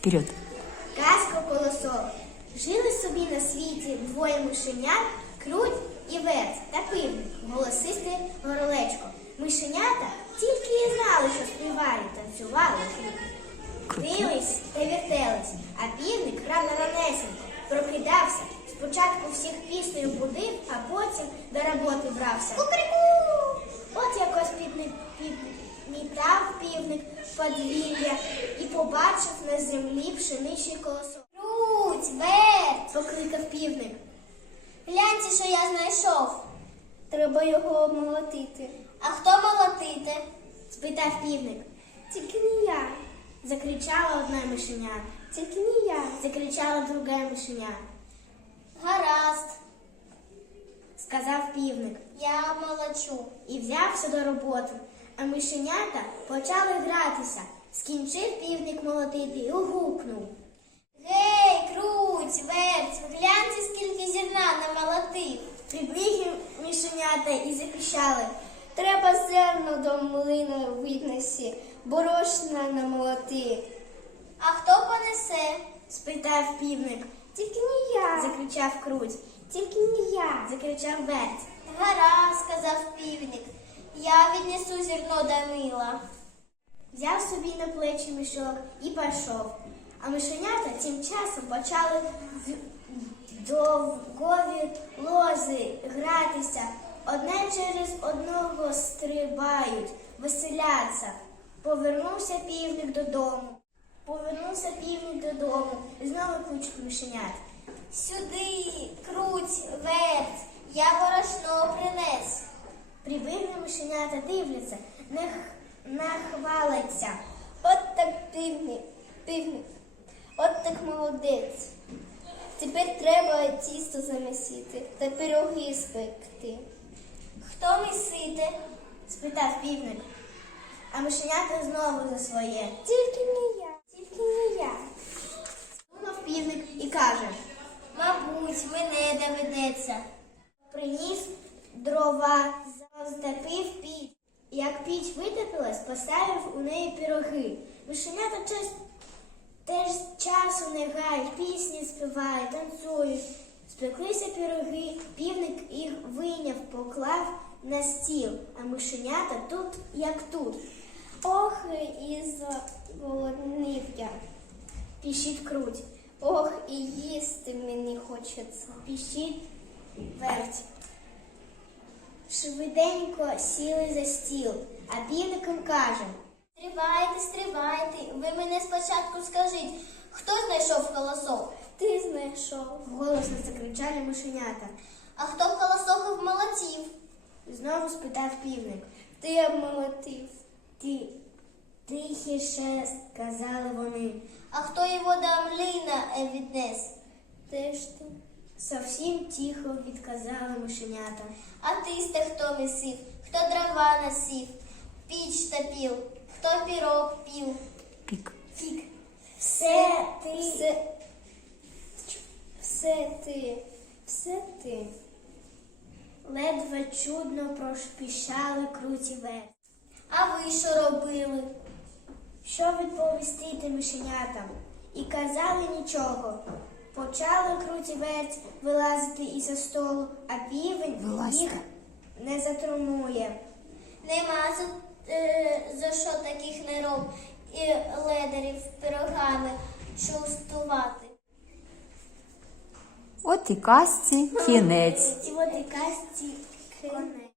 Вперед. Казка колосок. Жили собі на світі двоє мишенят, круть і верть та пивник, голосисте горлечко. Мишенята тільки і знали, що співали, танцювали. Бились та вертелись, а півник грав на ранесенько, прокидався. Спочатку всіх піснею будив, а потім до роботи брався. Кукрику! От якось підмітав півник подвір'я землі колосок. Круть, верть! покликав півник. Гляньте, що я знайшов. Треба його обмолотити. А хто молотити? спитав півник. Тільки не я. Закричала одна мишеня. Тільки не я. Закричала друга мишеня. Гаразд, сказав півник. Я молочу. І взявся до роботи. А мишенята почали гратися. Скінчив півник молотити і угукнув. Гей, круть, верть, гляньте, скільки зерна намолотив. Прибігли мишенята і запіщали. Треба зерно до млина віднесі, борошна намолоти. А хто понесе? спитав півник. Тільки не я. закричав круть. Тільки не я. закричав верть. Гаразд, сказав півник. Я віднесу зерно до мила. Взяв собі на плечі мішок і пішов. А мишенята тим часом почали довгові лози гратися. Одне через одного стрибають, веселяться. Повернувся півник додому. Повернувся півник додому і знову кличуть мишенят. Сюди, круть, верть, я борошно принес. Прибігли мишенята, дивляться, не, хваляться. От так півник, півник, от так молодець. Тепер треба тісто замісити та пироги спекти. Хто місити? спитав півник. А мишенята знову за своє. Тільки не я, тільки не я. Сунув півник і каже: Мабуть, мене доведеться. Приніс дрова, затопив піч. Як піч витопилась, поставив у неї пироги. Мишенята час, теж часу не гають, пісні співають, танцюють. Спеклися пироги, півник їх вийняв, поклав на стіл, а мишенята тут, як тут. Ох, і голоднив я. Піщить круть. Ох, і їсти мені хочеться. Піщить верть. Швиденько сіли за стіл, а півником каже. Стривайте, стривайте, спочатку скажіть, хто знайшов колосок? Ти знайшов. Голосно закричали мишенята. А хто колосок обмолотів? Знову спитав півник. Ти обмолотив. Ти тихіше, сказали вони. А хто його до млина е, віднес? Теж ти. Совсім тихо відказали мишенята. А ти сте хто висів, хто дрова носив, піч топів, хто пірог пів. Пик. Ти. Все, все ти. Все ти. Ледве чудно прошпіщали круті верть. А ви що робили? Що відповістити мишенятам? І казали нічого. Почали круті верть вилазити із столу, а півень Вилазьте. їх не затронує. Нема за, е, за що таких нероб і ледарів пирогами чувствувати. От і казці кінець. І от і казці кінець.